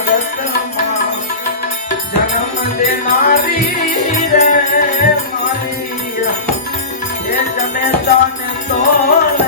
જગતમાં જન્મ દેનારી રે મારી એ જમે તને તો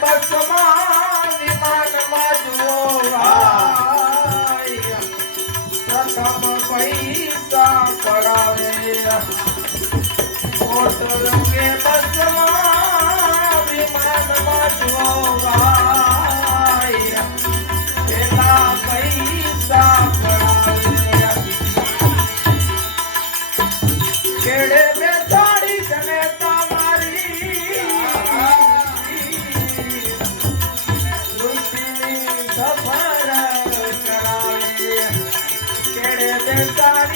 બસમાં વિમાનમાં જુઓ પ્રથમ પૈસા પડાવે હોટલ કે બસમાં વિમાનમાં Santa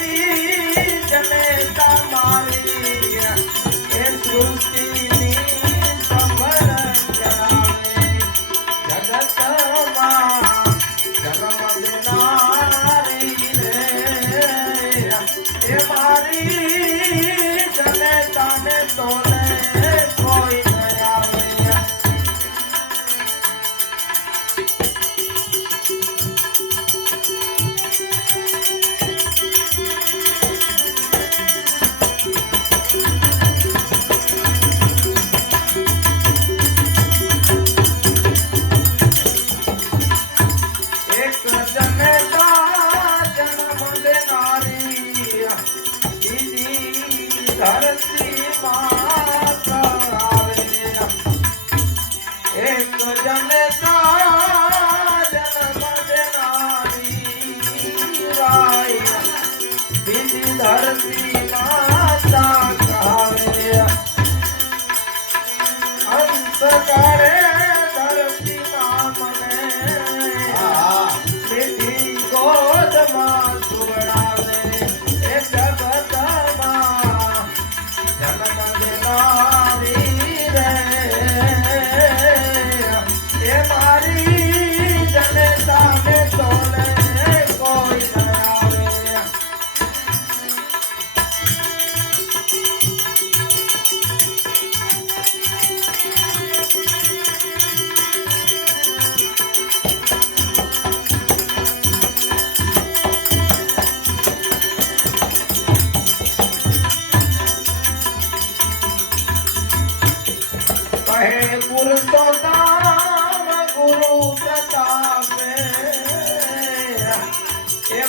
Brasil.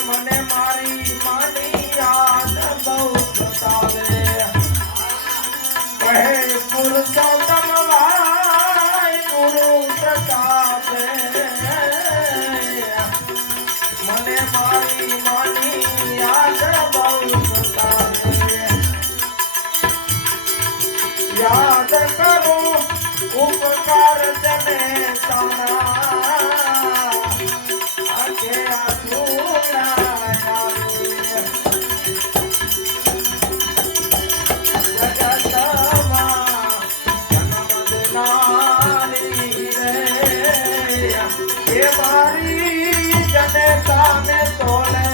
મને મારી માની યાદ બહુ સતાવે કહે પુરુષોત્તમ ભાઈ ગુરુ પ્રતાપે. મને મારી માની યાદ બહુ સતાવે યાદ કરો ઉપકાર તને તારા એ મારી જનતાને તોલે